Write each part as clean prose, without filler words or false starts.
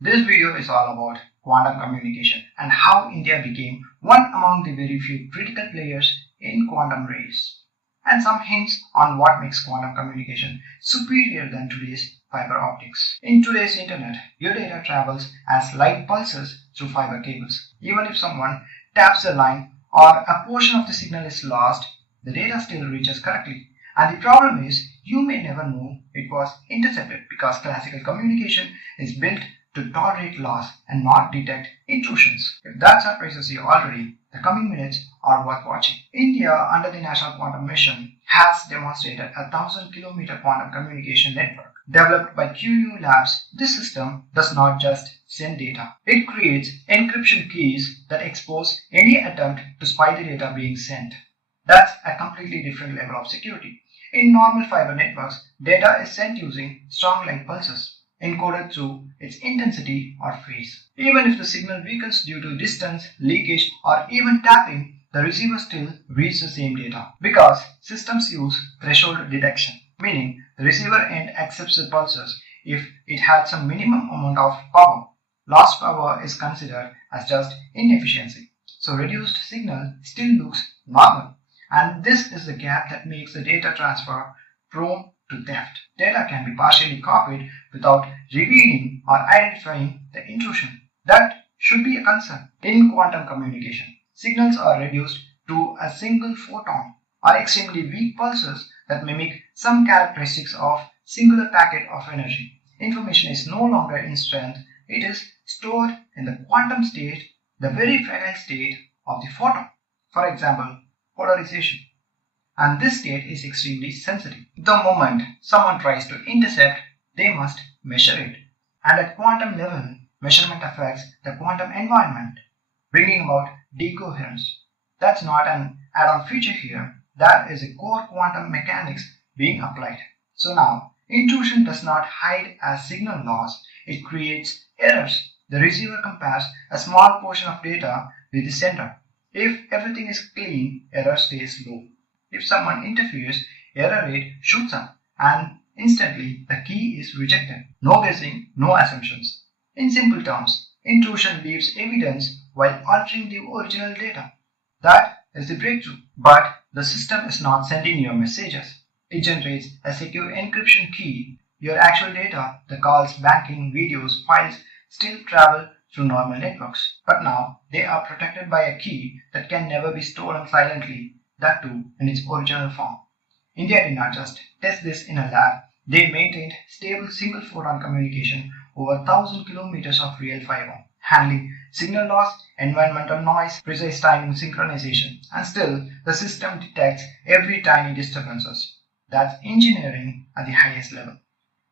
This video is all about quantum communication and how India became one among the very few critical players in quantum race, and some hints on what makes quantum communication superior than today's fiber optics. In today's internet, your data travels as light pulses through fiber cables. Even if someone taps a line or a portion of the signal is lost, the data still reaches correctly. And the problem is, you may never know it was intercepted because classical communication is built to tolerate loss and not detect intrusions. If that surprises you already, the coming minutes are worth watching. India, under the National Quantum Mission, has demonstrated a 1,000-kilometer quantum communication network. Developed by QU Labs, this system does not just send data. It creates encryption keys that expose any attempt to spy the data being sent. That's a completely different level of security. In normal fiber networks, data is sent using strong light pulses, encoded through its intensity or phase. Even if the signal weakens due to distance, leakage, or even tapping, the receiver still reads the same data because systems use threshold detection, meaning the receiver end accepts the pulses if it had some minimum amount of power. Lost power is considered as just inefficiency, so reduced signal still looks normal. And this is the gap that makes the data transfer prone to theft. Data can be partially copied without revealing or identifying the intrusion. That should be a concern. In quantum communication, signals are reduced to a single photon or extremely weak pulses that mimic some characteristics of singular packet of energy. Information is no longer in strength, it is stored in the quantum state, the very fragile state of the photon. For example, polarization. And this state is extremely sensitive. The moment someone tries to intercept, they must measure it. And at quantum level, measurement affects the quantum environment, bringing about decoherence. That's not an add-on feature here. That is a core quantum mechanics being applied. So now, intrusion does not hide as signal loss. It creates errors. The receiver compares a small portion of data with the sender. If everything is clean, error stays low. If someone interferes, error rate shoots up and instantly the key is rejected. No guessing, no assumptions. In simple terms, intrusion leaves evidence while altering the original data. That is the breakthrough. But the system is not sending your messages. It generates a secure encryption key. Your actual data, the calls, banking, videos, files, still travel through normal networks. But now they are protected by a key that can never be stolen silently, that too in its original form. India did not just test this in a lab, they maintained stable single photon communication over 1,000 kilometers of real fiber, handling signal loss, environmental noise, precise timing synchronization, and still the system detects every tiny disturbances. That's engineering at the highest level.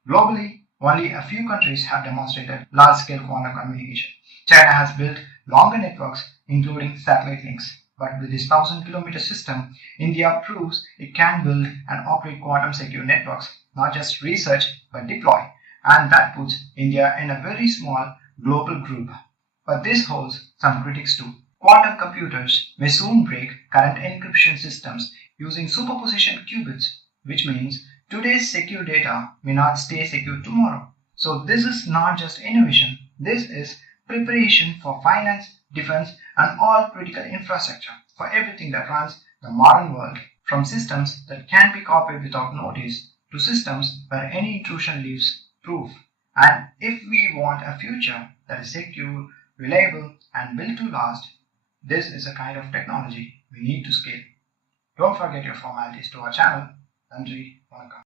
Globally, only a few countries have demonstrated large-scale quantum communication. China has built longer networks, including satellite links. But with this 1,000-kilometer system, India proves it can build and operate quantum-secure networks, not just research, but deploy. And that puts India in a very small global group. But this holds some critics too. Quantum computers may soon break current encryption systems using superposition qubits, which means today's secure data may not stay secure tomorrow. So this is not just innovation, this is preparation for finance, defense, and all critical infrastructure for everything that runs the modern world, from systems that can be copied without notice to systems where any intrusion leaves proof. And if we want a future that is secure, reliable, and built to last, this is a kind of technology we need to scale. Don't forget your formalities to our channel. Nandri, Vanakkam.